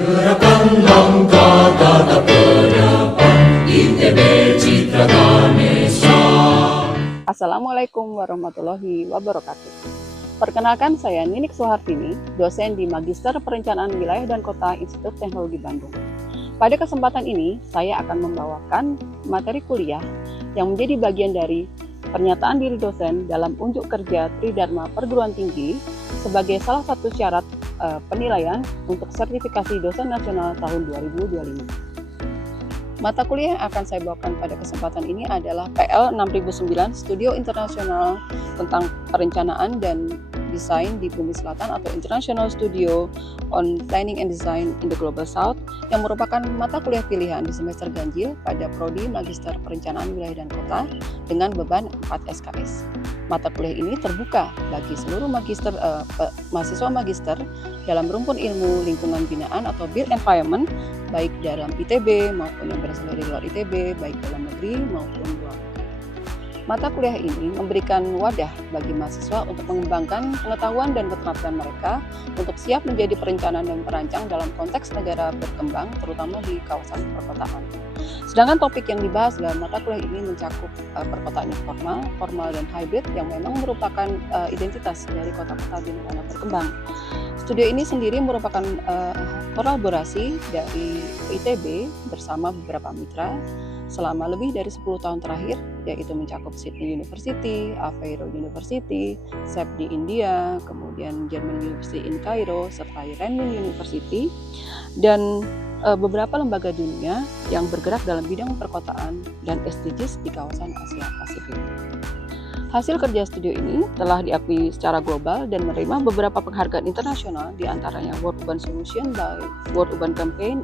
Gerakan langkah tatap ke depan, ITB Citra Ganesha. Assalamualaikum warahmatullahi wabarakatuh. Perkenalkan, saya Ninik Suhartini, dosen di Magister Perencanaan Wilayah dan Kota Institut Teknologi Bandung. Pada kesempatan ini, saya akan membawakan materi kuliah yang menjadi bagian dari pernyataan diri dosen dalam unjuk kerja Tridharma Perguruan Tinggi sebagai salah satu syarat penilaian untuk sertifikasi dosen nasional tahun 2025. Mata kuliah yang akan saya bawakan pada kesempatan ini adalah PL 6009 Studio Internasional tentang perencanaan dan desain di Bumi Selatan atau International Studio on Planning and Design in the Global South yang merupakan mata kuliah pilihan di semester ganjil pada Prodi Magister Perencanaan Wilayah dan Kota dengan beban 4 SKS. Mata kuliah ini terbuka bagi seluruh mahasiswa magister dalam rumpun ilmu lingkungan binaan atau built environment, baik dalam ITB maupun yang berasal dari luar ITB, baik dalam negeri maupun luar negeri. Mata kuliah ini memberikan wadah bagi mahasiswa untuk mengembangkan pengetahuan dan keterampilan mereka untuk siap menjadi perencana dan perancang dalam konteks negara berkembang, terutama di kawasan perkotaan. Sedangkan topik yang dibahas dalam mata kuliah ini mencakup perkotaan informal, formal, dan hybrid yang memang merupakan identitas dari kota-kota di negara berkembang. Studio ini sendiri merupakan kolaborasi dari ITB bersama beberapa mitra selama lebih dari 10 tahun terakhir, yaitu mencakup Sydney University, Aveiro University, SEP di India, kemudian German University in Cairo, serta Renmin University, dan beberapa lembaga dunia yang bergerak dalam bidang perkotaan dan SDGs di kawasan Asia Pasifik. Hasil kerja studio ini telah diakui secara global dan menerima beberapa penghargaan internasional, di antaranya World Urban Solution by World Urban Campaign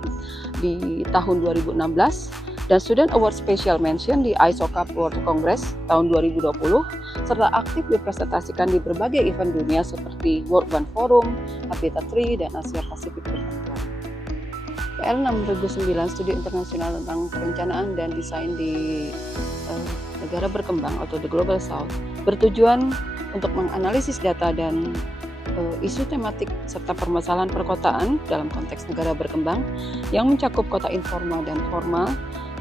di tahun 2016 dan Student Award Special Mention di ISOCAP World Congress tahun 2020, serta aktif dipresentasikan di berbagai event dunia seperti World Urban Forum, Habitat 3, dan Asia Pasifik Urban Plan. PL 6009 Studio Internasional tentang perencanaan dan desain di negara berkembang atau the Global South bertujuan untuk menganalisis data dan isu tematik serta permasalahan perkotaan dalam konteks negara berkembang yang mencakup kota informal dan formal,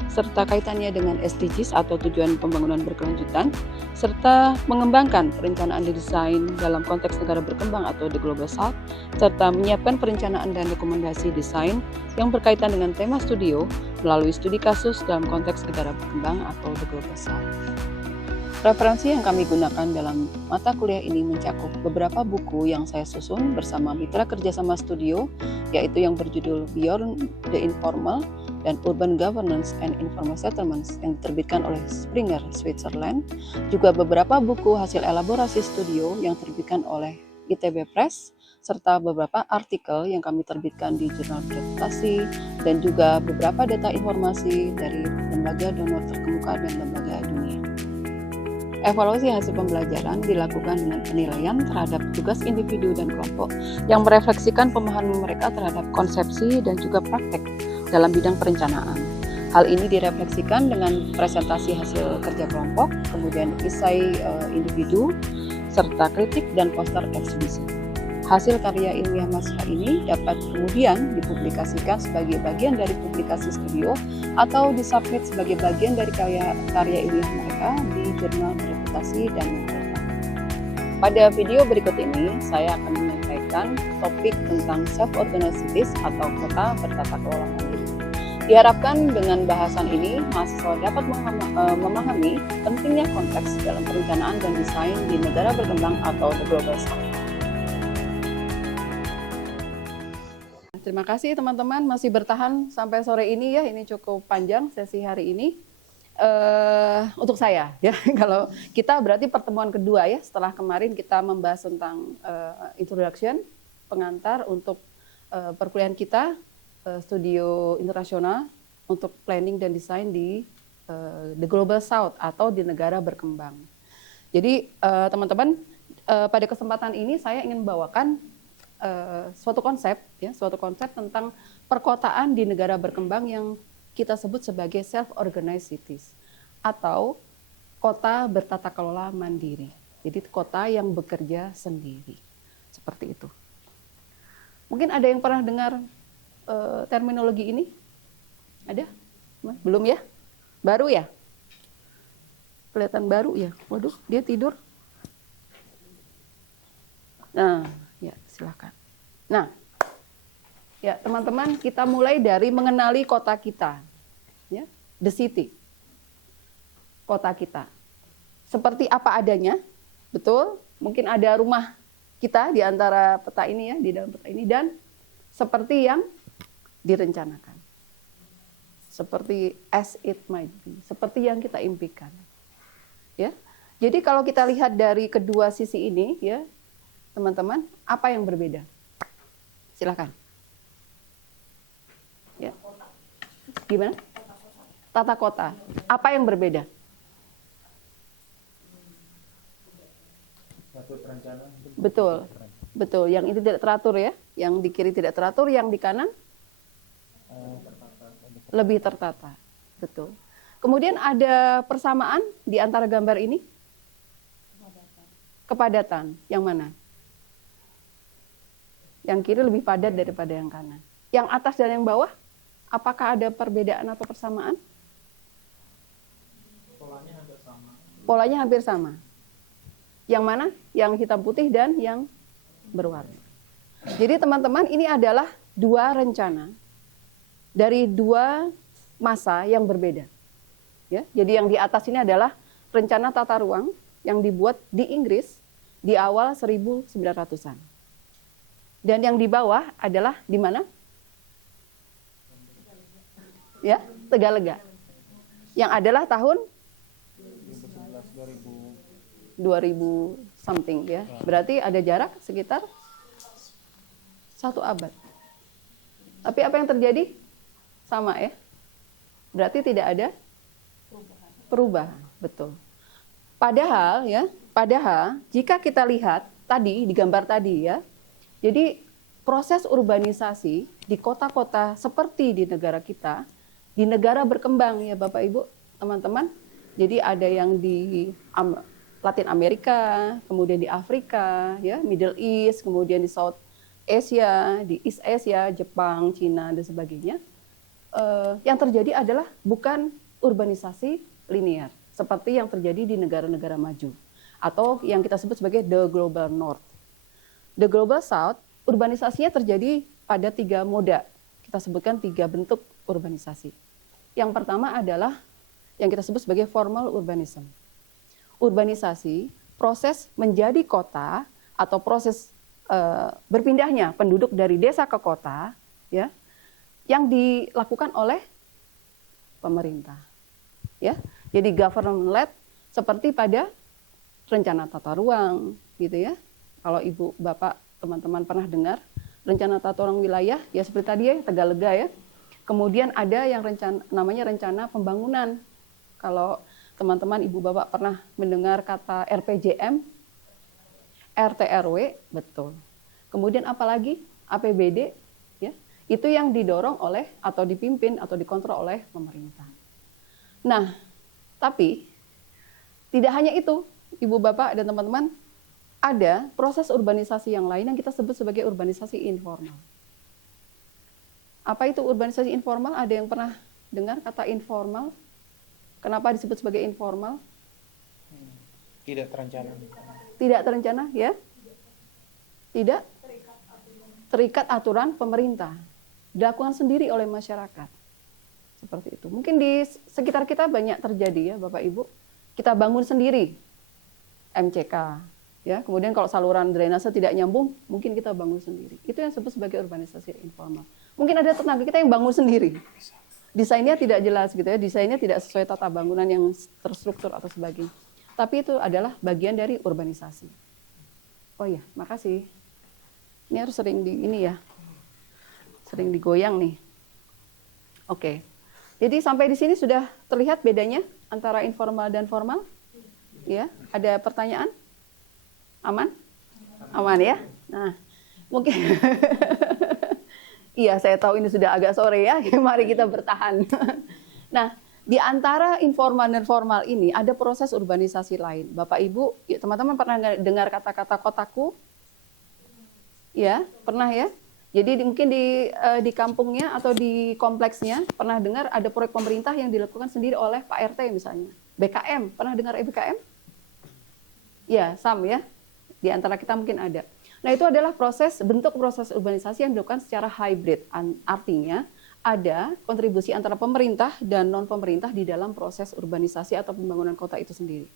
serta kaitannya dengan SDGs atau tujuan pembangunan berkelanjutan, serta mengembangkan perencanaan desain dalam konteks negara berkembang atau the Global South, serta menyiapkan perencanaan dan rekomendasi desain yang berkaitan dengan tema studio melalui studi kasus dalam konteks negara berkembang atau the Global South. Referensi yang kami gunakan dalam mata kuliah ini mencakup beberapa buku yang saya susun bersama mitra kerjasama studio, yaitu yang berjudul Beyond the Informal dan Urban Governance and Informal Settlements yang diterbitkan oleh Springer, Switzerland, juga beberapa buku hasil elaborasi studio yang terbitkan oleh ITB Press, serta beberapa artikel yang kami terbitkan di jurnal reputasi, dan juga beberapa data informasi dari lembaga donor terkemuka dan lembaga dunia. Evaluasi hasil pembelajaran dilakukan dengan penilaian terhadap tugas individu dan kelompok yang merefleksikan pemahaman mereka terhadap konsepsi dan juga praktek dalam bidang perencanaan. Hal ini direfleksikan dengan presentasi hasil kerja kelompok, kemudian esai individu, serta kritik dan poster eksibisi. Hasil karya ilmiah mahasiswa ini dapat kemudian dipublikasikan sebagai bagian dari publikasi studio atau disubmit sebagai bagian dari karya ilmiah mereka di jurnal reputasi dan memperoleh. Pada video berikut ini, saya akan menyampaikan topik tentang self-organized cities atau kota bertata kelola mandiri. Diharapkan dengan bahasan ini, mahasiswa dapat memahami pentingnya konteks dalam perencanaan dan desain di negara berkembang atau the Global South. Terima kasih teman-teman masih bertahan sampai sore ini ya, ini cukup panjang sesi hari ini. Untuk saya ya, kalau kita berarti pertemuan kedua ya, setelah kemarin kita membahas tentang introduction, pengantar untuk perkuliahan kita, studio internasional untuk planning dan desain di the Global South atau di negara berkembang. Jadi teman-teman, pada kesempatan ini saya ingin membawakan suatu konsep tentang perkotaan di negara berkembang yang kita sebut sebagai self-organized cities atau kota bertata kelola mandiri. Jadi kota yang bekerja sendiri. Seperti itu. Mungkin ada yang pernah dengar terminologi ini? Ada? Belum ya? Baru ya? Kelihatan baru ya? Waduh, dia tidur. Nah, ya silakan. Nah, ya teman-teman, kita mulai dari mengenali kota kita, ya, the city, kota kita. Seperti apa adanya, betul? Mungkin ada rumah kita di antara peta ini ya, di dalam peta ini, dan seperti yang direncanakan, seperti as it might be, seperti yang kita impikan, ya. Jadi kalau kita lihat dari kedua sisi ini, ya. Teman-teman, apa yang berbeda? Silakan. Ya. Gimana? Tata kota. Apa yang berbeda? Betul. Betul. Yang ini tidak teratur ya. Yang di kiri tidak teratur, yang di kanan lebih tertata. Betul. Kemudian ada persamaan di antara gambar ini? Kepadatan. Yang mana? Yang kiri lebih padat daripada yang kanan. Yang atas dan yang bawah, apakah ada perbedaan atau persamaan? Polanya hampir sama. Polanya hampir sama. Yang mana? Yang hitam putih dan yang berwarna. Jadi teman-teman, ini adalah dua rencana dari dua masa yang berbeda. Ya, jadi yang di atas ini adalah rencana tata ruang yang dibuat di Inggris di awal 1900-an. Dan yang di bawah adalah di mana? Ya, Tegalega. Yang adalah tahun 2000 something ya. Berarti ada jarak sekitar 1 abad. Tapi apa yang terjadi? Sama ya. Berarti tidak ada perubahan, betul. Padahal jika kita lihat tadi di gambar tadi ya. Jadi proses urbanisasi di kota-kota seperti di negara kita, di negara berkembang ya Bapak Ibu, teman-teman. Jadi ada yang di Latin Amerika, kemudian di Afrika, ya, Middle East, kemudian di South Asia, di East Asia, Jepang, Cina dan sebagainya. Yang terjadi adalah bukan urbanisasi linear seperti yang terjadi di negara-negara maju atau yang kita sebut sebagai the global north. The Global South, urbanisasinya terjadi pada 3 moda. Kita sebutkan 3 bentuk urbanisasi. Yang pertama adalah yang kita sebut sebagai formal urbanism. Urbanisasi, proses menjadi kota atau proses berpindahnya penduduk dari desa ke kota, ya, yang dilakukan oleh pemerintah. Ya, jadi government-led seperti pada rencana tata ruang, gitu ya. Kalau ibu, bapak, teman-teman pernah dengar rencana tata ruang wilayah, ya seperti tadi ya, Tegalega ya. Kemudian ada yang namanya rencana pembangunan. Kalau teman-teman, ibu, bapak pernah mendengar kata RPJM, RT/RW, betul. Kemudian apalagi APBD, ya, itu yang didorong oleh atau dipimpin atau dikontrol oleh pemerintah. Nah, tapi tidak hanya itu, ibu, bapak, dan teman-teman, ada proses urbanisasi yang lain yang kita sebut sebagai urbanisasi informal. Apa itu urbanisasi informal? Ada yang pernah dengar kata informal? Kenapa disebut sebagai informal? Tidak terencana. Tidak terencana, ya? Tidak terikat aturan pemerintah. Dilakukan sendiri oleh masyarakat. Seperti itu. Mungkin di sekitar kita banyak terjadi ya, Bapak Ibu. Kita bangun sendiri MCK. Ya, kemudian kalau saluran drainase tidak nyambung, mungkin kita bangun sendiri. Itu yang disebut sebagai urbanisasi informal. Mungkin ada tetangga kita yang bangun sendiri. Desainnya tidak jelas gitu ya, desainnya tidak sesuai tata bangunan yang terstruktur atau sebagainya. Tapi itu adalah bagian dari urbanisasi. Oh iya, makasih. Ini harus sering sering digoyang nih. Oke. Jadi sampai di sini sudah terlihat bedanya antara informal dan formal? Ya, ada pertanyaan? Aman? Aman ya? Nah, mungkin iya, saya tahu ini sudah agak sore ya. Mari kita bertahan. Nah, di antara informal dan formal ini ada proses urbanisasi lain. Bapak Ibu, ya, teman-teman pernah dengar kata-kata kotaku? Ya, pernah ya? Jadi mungkin di kampungnya atau di kompleksnya pernah dengar ada proyek pemerintah yang dilakukan sendiri oleh Pak RT misalnya. BKM, pernah dengar BKM? Ya, Sam ya. Di antara kita mungkin ada. Nah, itu adalah bentuk proses urbanisasi yang dilakukan secara hybrid. Artinya ada kontribusi antara pemerintah dan non-pemerintah di dalam proses urbanisasi atau pembangunan kota itu sendiri.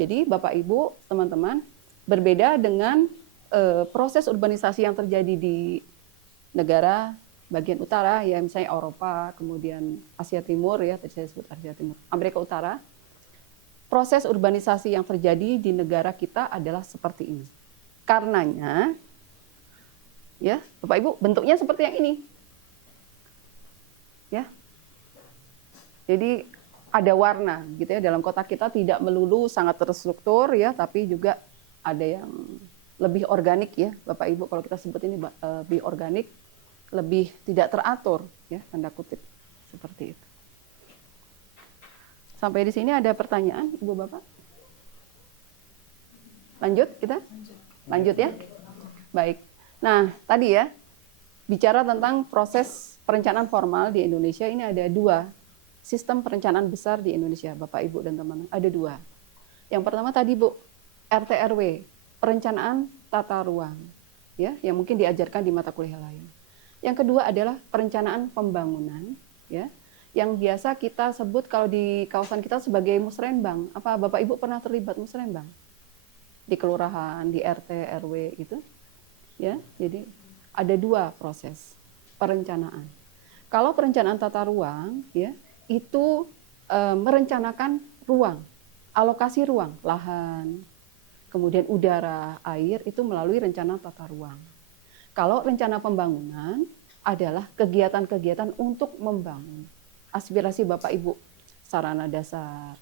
Jadi, Bapak Ibu, teman-teman, berbeda dengan proses urbanisasi yang terjadi di negara bagian utara, ya misalnya Eropa, kemudian Asia Timur, ya tadi saya sebut Asia Timur, Amerika Utara. Proses urbanisasi yang terjadi di negara kita adalah seperti ini. Karenanya, ya Bapak Ibu, bentuknya seperti yang ini. Ya, jadi ada warna, gitu ya. Dalam kota kita tidak melulu sangat terstruktur, ya, tapi juga ada yang lebih organik, ya, Bapak Ibu. Kalau kita sebut ini lebih organik, lebih tidak teratur, ya, tanda kutip, seperti itu. Sampai di sini ada pertanyaan, Ibu Bapak? Lanjut kita? Lanjut ya? Baik. Nah, tadi ya, bicara tentang proses perencanaan formal di Indonesia, ini ada 2 sistem perencanaan besar di Indonesia, Bapak, Ibu, dan teman-teman. Ada 2. Yang pertama tadi, Bu, RT/RW, perencanaan tata ruang, ya, yang mungkin diajarkan di mata kuliah lain. Yang kedua adalah perencanaan pembangunan, ya, yang biasa kita sebut kalau di kawasan kita sebagai musrenbang. Apa Bapak Ibu pernah terlibat musrenbang? Di kelurahan, di RT, RW gitu. Ya, jadi ada 2 proses perencanaan. Kalau perencanaan tata ruang, ya, itu merencanakan ruang, alokasi ruang, lahan, kemudian udara, air, itu melalui rencana tata ruang. Kalau rencana pembangunan adalah kegiatan-kegiatan untuk membangun. Aspirasi Bapak Ibu, sarana dasar,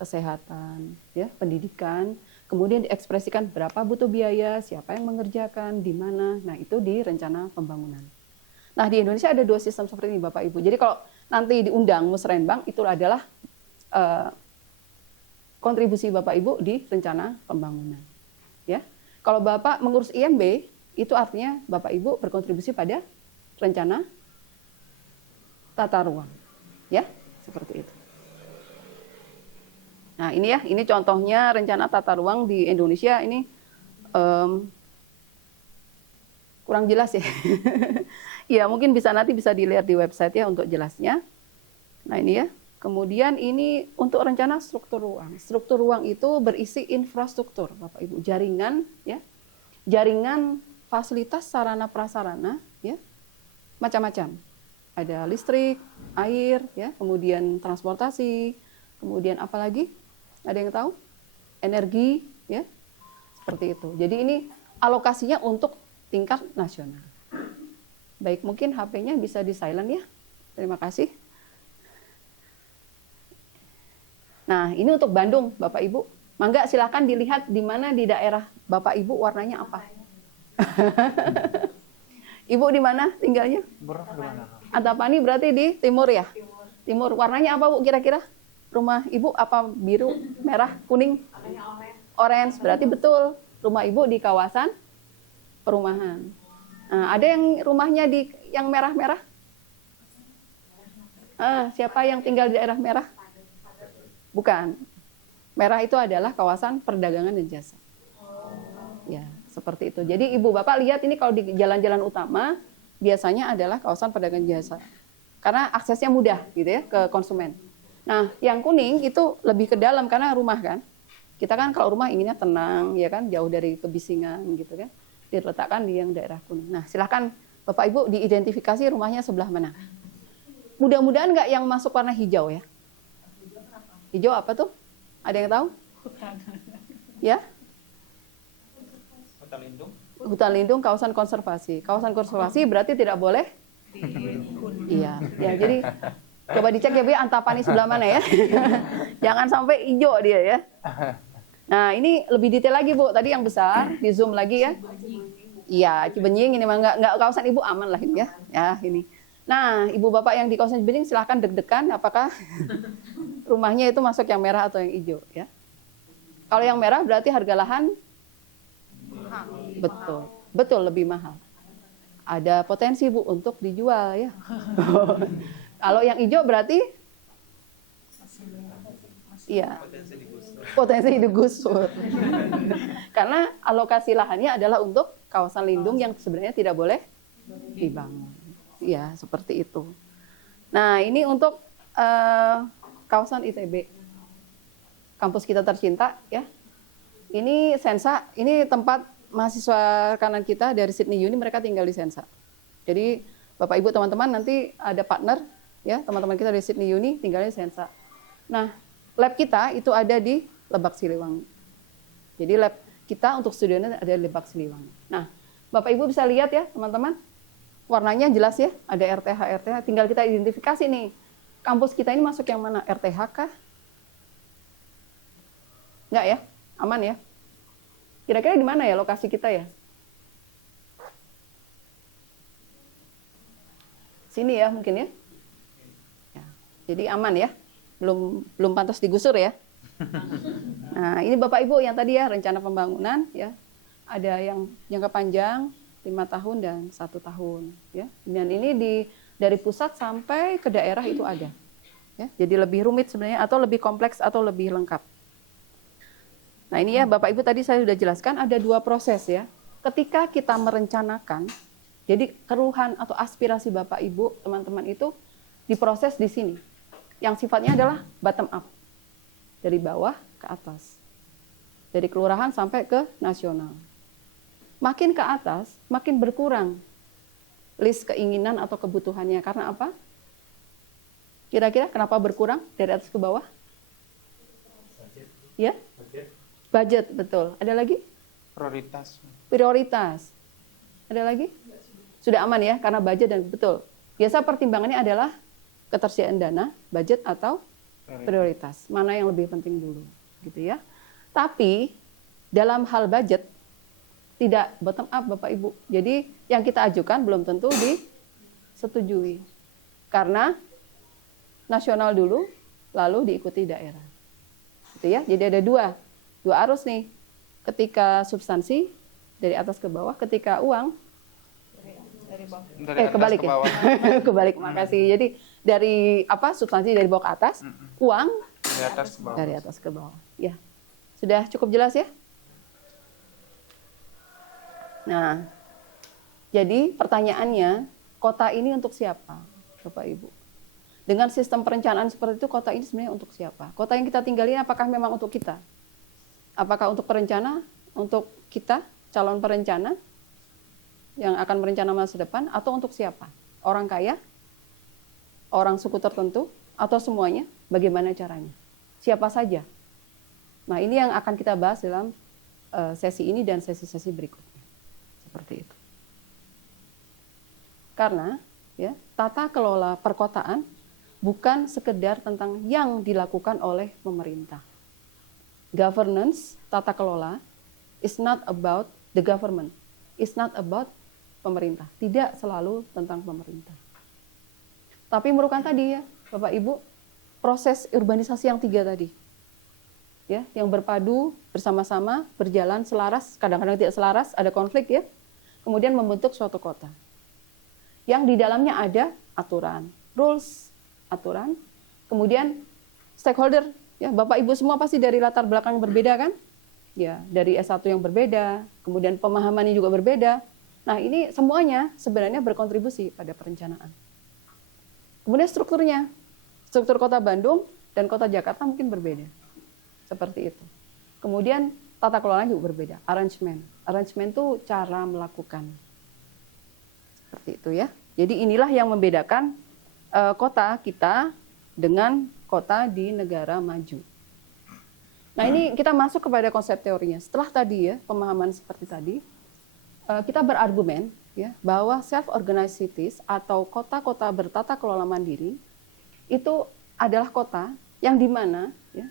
kesehatan, ya, pendidikan, kemudian diekspresikan berapa butuh biaya, siapa yang mengerjakan, di mana. Nah, itu di rencana pembangunan. Nah, di Indonesia ada 2 sistem seperti ini, Bapak Ibu. Jadi kalau nanti diundang musrenbang, itu adalah kontribusi Bapak Ibu di rencana pembangunan. Ya, kalau Bapak mengurus IMB, itu artinya Bapak Ibu berkontribusi pada rencana tata ruang. Ya, seperti itu. Nah, ini ya, ini contohnya rencana tata ruang di Indonesia. Ini kurang jelas ya. Ya, mungkin nanti bisa dilihat di website ya untuk jelasnya. Nah, ini ya. Kemudian ini untuk rencana struktur ruang. Struktur ruang itu berisi infrastruktur, Bapak Ibu, jaringan, ya. Jaringan fasilitas sarana prasarana, ya. Macam-macam. Ada listrik, air, ya, kemudian transportasi, kemudian apa lagi? Ada yang tahu? Energi, ya, seperti itu. Jadi ini alokasinya untuk tingkat nasional. Baik, mungkin HP-nya bisa di silent ya. Terima kasih. Nah, ini untuk Bandung, Bapak Ibu. Mangga silakan dilihat di mana di daerah Bapak Ibu warnanya apa. Ibu di mana tinggalnya? Antapani berarti di timur ya? Timur. Warnanya apa, Bu, kira-kira? Rumah Ibu apa biru, merah, kuning? Orange. Berarti betul. Rumah Ibu di kawasan perumahan. Nah, ada yang rumahnya di yang merah-merah? Siapa yang tinggal di daerah merah? Bukan. Merah itu adalah kawasan perdagangan dan jasa. Ya, seperti itu. Jadi Ibu Bapak lihat ini kalau di jalan-jalan utama biasanya adalah kawasan perdagangan jasa. Karena aksesnya mudah gitu ya ke konsumen. Nah, yang kuning itu lebih ke dalam karena rumah kan. Kita kan kalau rumah inginnya tenang ya kan, jauh dari kebisingan gitu kan. Diletakkan di yang daerah kuning. Nah, silahkan Bapak Ibu diidentifikasi rumahnya sebelah mana. Mudah-mudahan nggak yang masuk warna hijau ya. Hijau apa tuh? Ada yang tahu? Ya? Hutan lindung. Hutan lindung, kawasan konservasi. Kawasan konservasi berarti tidak boleh? Iya. Ya, jadi coba dicek ya Bu, Antapani sebelah mana ya. Jangan sampai hijau dia ya. Nah, ini lebih detail lagi Bu. Tadi yang besar, di zoom lagi ya. Iya, Cibenying ini mah nggak kawasan Ibu aman lah ini ya. Ya, ini. Nah, Ibu Bapak yang di kawasan Cibenying silahkan deg-degan apakah rumahnya itu masuk yang merah atau yang hijau ya. Kalau yang merah berarti harga lahan betul. Betul lebih mahal. ada potensi Bu untuk dijual ya. Kalau yang hijau berarti iya, potensi digusur. Karena alokasi lahannya adalah untuk kawasan lindung yang sebenarnya tidak boleh dibangun. Ya, seperti itu. Nah, ini untuk kawasan ITB. Kampus kita tercinta ya. Ini Sensa, ini tempat mahasiswa kanan kita dari Sydney Uni, mereka tinggal di Sensa. Jadi Bapak Ibu teman-teman nanti ada partner ya, teman-teman kita dari Sydney Uni tinggalnya di Sensa. Nah, lab kita itu ada di Lebak Siliwangi. Jadi lab kita untuk studionya ada di Lebak Siliwangi. Nah, Bapak Ibu bisa lihat ya teman-teman, warnanya jelas ya, ada RTH, tinggal kita identifikasi nih, kampus kita ini masuk yang mana, RTH kah? Enggak ya, aman ya? Kira-kira di mana ya lokasi kita ya? Sini ya mungkin ya? Ya, jadi aman ya? Belum pantas digusur ya? Nah, ini Bapak Ibu yang tadi ya rencana pembangunan ya. Ada yang jangka panjang 5 tahun dan 1 tahun ya. Dan ini dari pusat sampai ke daerah itu ada. Ya, jadi lebih rumit sebenarnya atau lebih kompleks atau lebih lengkap. Nah, ini ya Bapak Ibu tadi saya sudah jelaskan ada 2 proses ya. Ketika kita merencanakan, jadi keluhan atau aspirasi Bapak Ibu, teman-teman itu diproses di sini. Yang sifatnya adalah bottom up. Dari bawah ke atas. Dari kelurahan sampai ke nasional. Makin ke atas, makin berkurang list keinginan atau kebutuhannya. Karena apa? Kira-kira kenapa berkurang dari atas ke bawah? Ya? Budget, betul. Ada lagi? Prioritas. Prioritas. Ada lagi? Sudah aman ya, karena budget dan betul. Biasa pertimbangannya adalah ketersediaan dana, budget atau prioritas. Mana yang lebih penting dulu, gitu ya. Tapi dalam hal budget tidak bottom up Bapak Ibu. Jadi yang kita ajukan belum tentu disetujui. Karena nasional dulu, lalu diikuti daerah. Gitu ya. Jadi ada dua arus nih. Ketika substansi dari atas ke bawah, ketika uang Dari atas kebalik ke bawah. ya. Kebalik, makasih. Jadi dari substansi dari bawah ke atas, uang Dari atas ke bawah. dari atas ke bawah. Ya. Sudah cukup jelas ya? Nah, jadi pertanyaannya, kota ini untuk siapa, Bapak Ibu? Dengan sistem perencanaan seperti itu, kota ini sebenarnya untuk siapa? Kota yang kita tinggali apakah memang untuk kita? Apakah untuk perencana, untuk kita, calon perencana, yang akan merencana masa depan, atau untuk siapa? Orang kaya? Orang suku tertentu? Atau semuanya? Bagaimana caranya? Siapa saja? Nah, ini yang akan kita bahas dalam sesi ini dan sesi-sesi berikutnya. Seperti itu. Karena ya, tata kelola perkotaan bukan sekedar tentang yang dilakukan oleh pemerintah. Governance, tata kelola, is not about the government. It's not about pemerintah. Tidak selalu tentang pemerintah. Tapi merupakan tadi ya, Bapak Ibu, proses urbanisasi yang 3 tadi. Ya, yang berpadu bersama-sama, berjalan selaras, kadang-kadang tidak selaras, ada konflik ya. Kemudian membentuk suatu kota. Yang di dalamnya ada aturan, rules, aturan. Kemudian stakeholder, ya, Bapak Ibu semua pasti dari latar belakang yang berbeda kan? Ya, dari S1 yang berbeda, kemudian pemahamannya juga berbeda. Nah, ini semuanya sebenarnya berkontribusi pada perencanaan. Kemudian strukturnya, struktur Kota Bandung dan Kota Jakarta mungkin berbeda. Seperti itu. Kemudian tata kelola juga berbeda, arrangement. Arrangement itu cara melakukan. Seperti itu ya. Jadi inilah yang membedakan kota kita dengan kota di negara maju. Nah, ini kita masuk kepada konsep teorinya. Setelah tadi ya, pemahaman seperti tadi, kita berargumen ya bahwa self-organized cities atau kota-kota bertata kelola mandiri itu adalah kota yang di mana ya,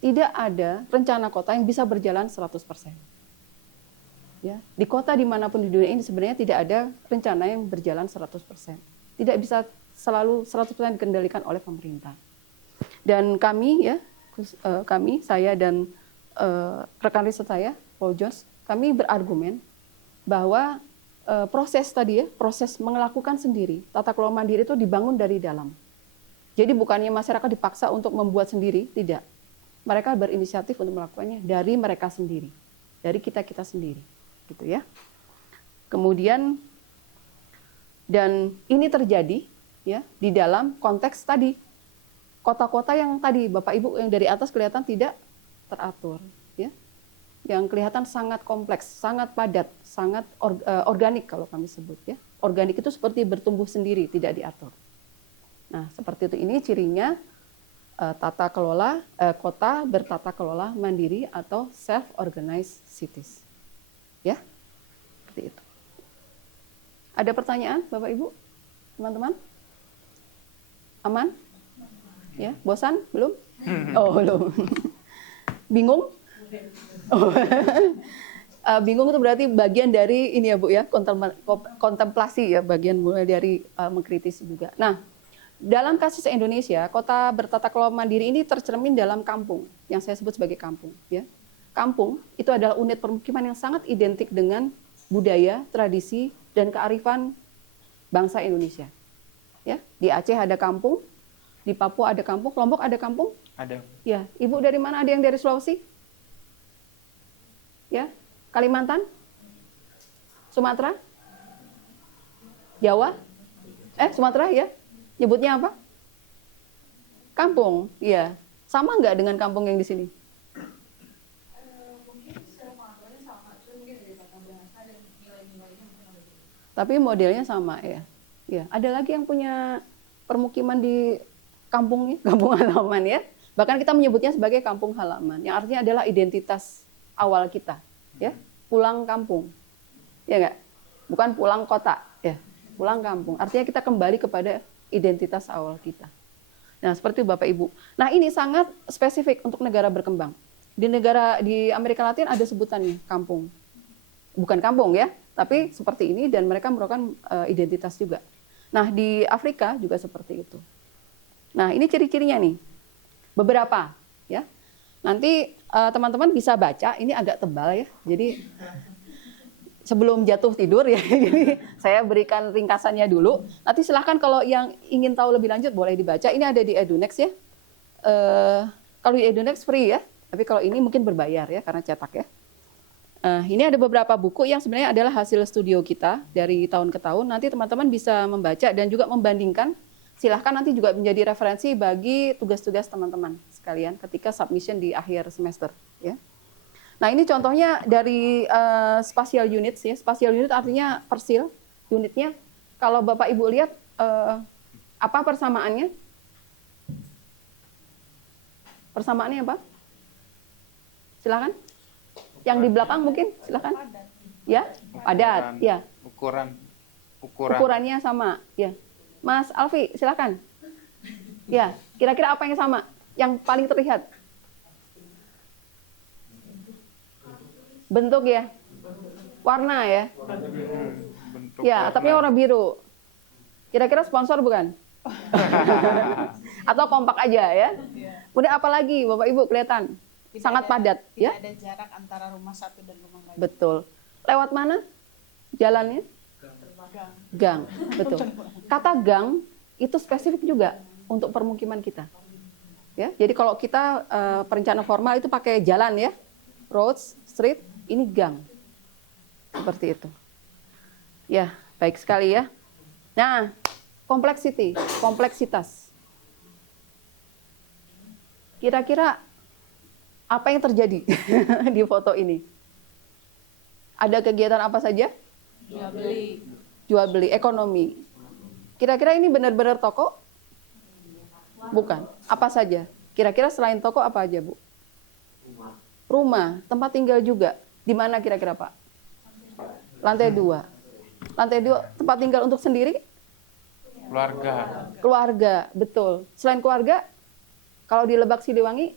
tidak ada rencana kota yang bisa berjalan 100%. Ya, di kota dimanapun di dunia ini sebenarnya tidak ada rencana yang berjalan 100%. Tidak bisa selalu 100% dikendalikan oleh pemerintah. Dan kami ya, saya dan rekan riset saya, Paul Jones, kami berargumen bahwa proses tadi ya, proses melakukan sendiri. Tata kelola mandiri itu dibangun dari dalam. Jadi bukannya masyarakat dipaksa untuk membuat sendiri, tidak. Mereka berinisiatif untuk melakukannya dari mereka sendiri, dari kita-kita sendiri, gitu ya. Kemudian dan ini terjadi ya di dalam konteks tadi kota-kota yang tadi Bapak Ibu yang dari atas kelihatan tidak teratur, ya. Yang kelihatan sangat kompleks, sangat padat, sangat organik kalau kami sebut ya. Organik itu seperti bertumbuh sendiri, tidak diatur. Nah, seperti itu ini cirinya tata kelola kota bertata kelola mandiri atau self-organized cities. Ya. Seperti itu. Ada pertanyaan Bapak Ibu? Teman-teman? Aman? Ya, bosan? Belum? Oh, belum. Bingung? Oh. Bingung itu berarti bagian dari ini ya Bu ya, kontemplasi ya, bagian mulai dari mengkritisi juga. Nah, dalam kasus Indonesia, kota bertata kelola mandiri ini tercermin dalam kampung, yang saya sebut sebagai kampung. Ya. Kampung itu adalah unit permukiman yang sangat identik dengan budaya, tradisi, dan kearifan bangsa Indonesia. Ya, di Aceh ada kampung, di Papua ada kampung, Lombok ada kampung. Ada. Ya, Ibu dari mana? Ada yang dari Sulawesi? Ya, Kalimantan, Sumatera, Jawa, Sumatera ya. Nyebutnya apa? Kampung, iya. Sama nggak dengan kampung yang di sini? Tapi modelnya sama ya. Ya, ada lagi yang punya permukiman di kampung halaman ya. Bahkan kita menyebutnya sebagai kampung halaman, yang artinya adalah identitas awal kita, ya. Pulang kampung. Ya nggak? Bukan pulang kota, ya. Pulang kampung. Artinya kita kembali kepada identitas awal kita. Nah, seperti Bapak Ibu. Nah, ini sangat spesifik untuk negara berkembang. Di Amerika Latin ada sebutannya kampung. Bukan kampung ya, tapi seperti ini dan mereka merupakan identitas juga. Nah, di Afrika juga seperti itu. Nah, ini ciri-cirinya nih. Beberapa ya. Nanti teman-teman bisa baca, ini agak tebal ya. Jadi sebelum jatuh tidur ya, jadi saya berikan ringkasannya dulu. Nanti silahkan kalau yang ingin tahu lebih lanjut boleh dibaca. Ini ada di Edunext ya. Kalau di Edunext free ya, tapi kalau ini mungkin berbayar ya karena cetak ya. Ini ada beberapa buku yang sebenarnya adalah hasil studio kita dari tahun ke tahun. Nanti teman-teman bisa membaca dan juga membandingkan. Silahkan nanti juga menjadi referensi bagi tugas-tugas teman-teman sekalian ketika submission di akhir semester ya. Nah, ini contohnya dari spatial units ya. Spatial unit artinya persil unitnya. Kalau Bapak Ibu lihat apa persamaannya? Persamaannya apa? Silakan. Yang di belakang mungkin silakan. Ya, padat. Ya. Ukurannya sama. Ya. Mas Alfi, silakan. Ya, kira-kira apa yang sama? Yang paling terlihat? Bentuk ya, warna ya, Bentuk ya, atapnya warna biru. Kira-kira sponsor bukan? Atau kompak aja ya? Kemudian apa lagi, Bapak Ibu kelihatan? Sangat padat, ya? Tidak ada jarak antara rumah satu dan rumah lain. Betul. Lewat mana jalannya? Gang, betul. Kata gang itu spesifik juga untuk permukiman kita. Ya, jadi kalau kita perencanaan formal itu pakai jalan ya, roads, street. Ini gang. Seperti itu. Ya, baik sekali ya. Nah, kompleksitas. Kira-kira apa yang terjadi di foto ini? Ada kegiatan apa saja? Jual beli, ekonomi. Kira-kira ini benar-benar toko? Bukan. Apa saja? Kira-kira selain toko apa aja, Bu? Rumah, tempat tinggal juga. Di mana kira-kira Pak? Lantai 2. Lantai 2 tempat tinggal untuk sendiri? Keluarga, betul. Selain keluarga, kalau di Lebak Siliwangi,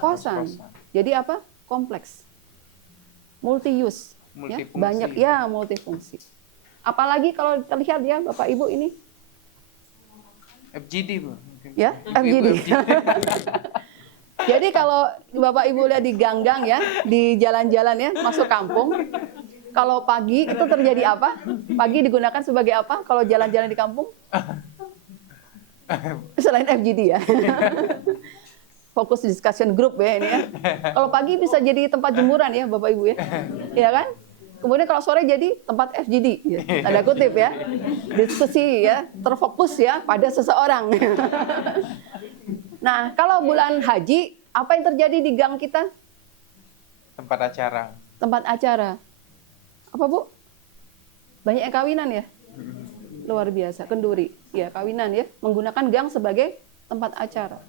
kosan. Jadi apa? Kompleks. Multi-use. Ya? Banyak, ya multifungsi. Apalagi kalau terlihat ya Bapak Ibu ini. FGD, Bu. Ya, FGD. Jadi kalau Bapak Ibu lihat di gang-gang ya, di jalan-jalan ya, masuk kampung, Kalau pagi itu terjadi apa? Pagi digunakan sebagai apa kalau jalan-jalan di kampung? Selain FGD ya. Fokus discussion group ya ini ya. Kalau pagi bisa jadi tempat jemuran ya Bapak Ibu ya. Iya kan? Kemudian kalau sore jadi tempat FGD, ya. Tanda kutip ya. Diskusi ya, terfokus ya pada seseorang. Nah, kalau bulan haji, apa yang terjadi di gang kita? Tempat acara. Tempat acara. Apa Bu? Banyak yang kawinan ya? Luar biasa, kenduri. Ya, kawinan ya, menggunakan gang sebagai tempat acara.